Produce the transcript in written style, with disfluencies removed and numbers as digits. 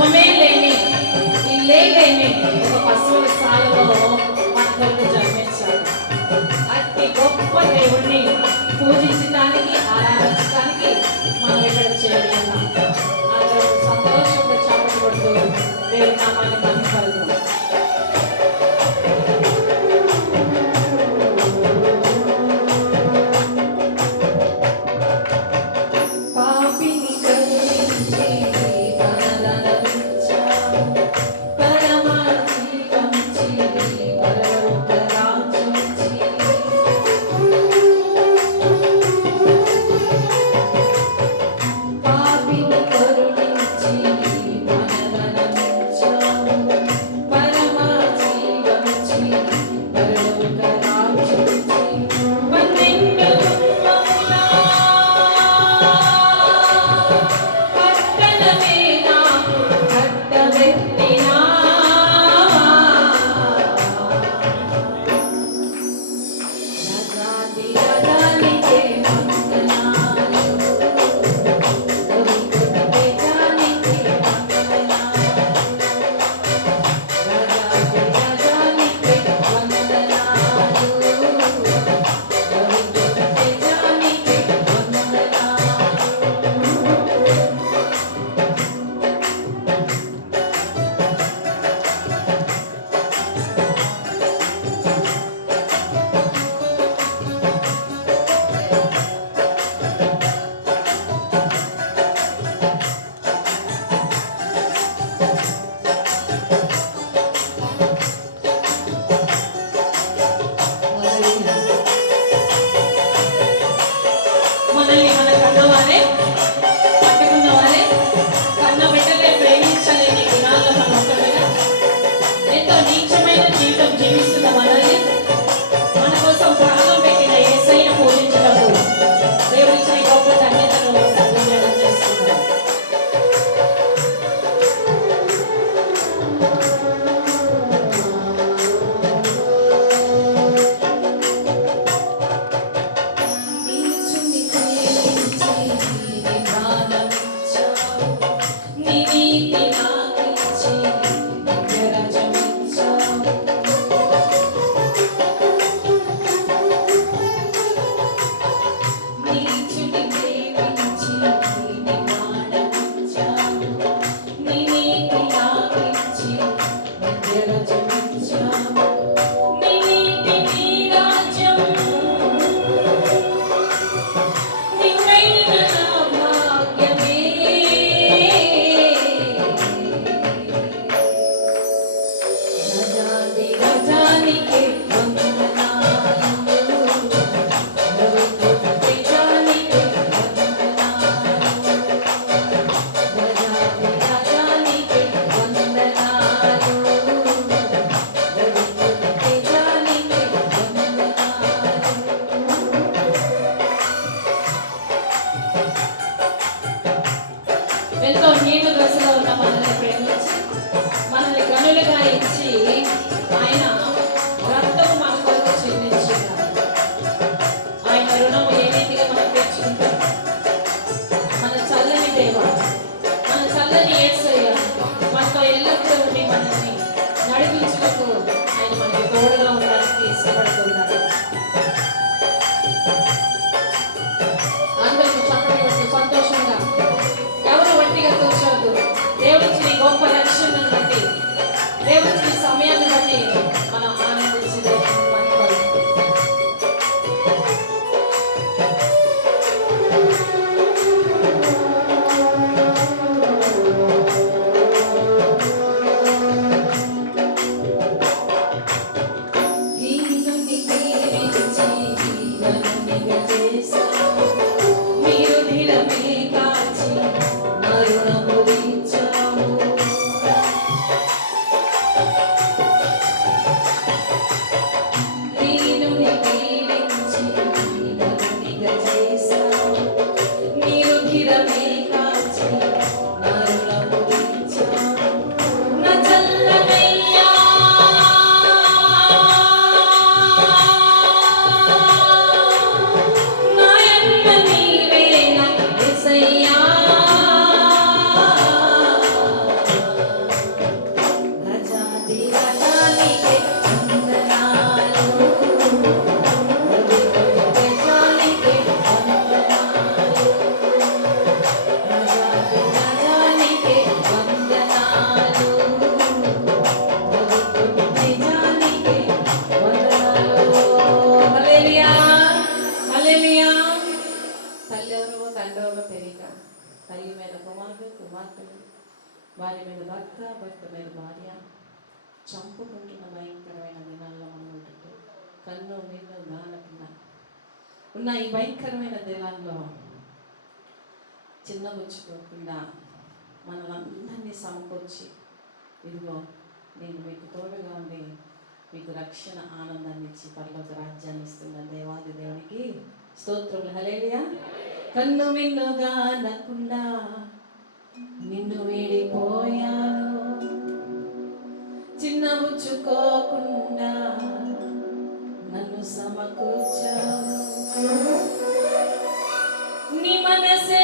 శ్రమమే లేని ఇల్లే లేని ఒక పశువుల సాలలో మన కొరకు జన్మించాడు. అతి గొప్ప దేవుణ్ణి పూజించడానికి ఆరాధించడానికి మనం ఇక్కడ చేరి ఉన్నాం. అందరూ సంతోషంగా చాపలు కొడుతూ దేవుని నామాన్ని మహిమపరుద్దాం. ఎంతో నీటి దశలో ఉన్న మనల్ని ప్రేమించి మనల్ని గనులుగా ఇచ్చి ఆయన రక్తం మన కొరకు చెల్లించారు. ఆయన రుణము ఏ రీతిగా మనం తెచ్చుకుంటాం? మన చల్లని దేవ, మన చల్లని యేసయ్య మనతో ఎల్లప్పుడూ ఉండి మనల్ని నడిపించుటకు ఆయన మనకి తోడుగా ఉండడానికి ఇష్టపడుతున్నారు. అందరికీ చప్పట్లు కొట్టి సంతోషంగా ఎవరు వట్టిగా కూర్చోవద్దు. ఉన్న ఈ భయంకరమైన దినాల్లో చిన్నబుచ్చుకోకుండా మనలందరినీ సమకూర్చి, ఇదిగో నేను మీకు తోడుగా ఉండి మీకు రక్షణ ఆనందాన్ని ఇచ్చి పరలోక రాజ్యాన్ని ఇస్తున్న దేవాది దేవునికి స్తోత్రములు. హల్లెలూయా. కన్ను మిన్నుగా నకుండా నిన్ను వీడిపోయాను, చిన్నబుచ్చుకోకుండా నన్ను సమకూర్చావు. నీ మనసే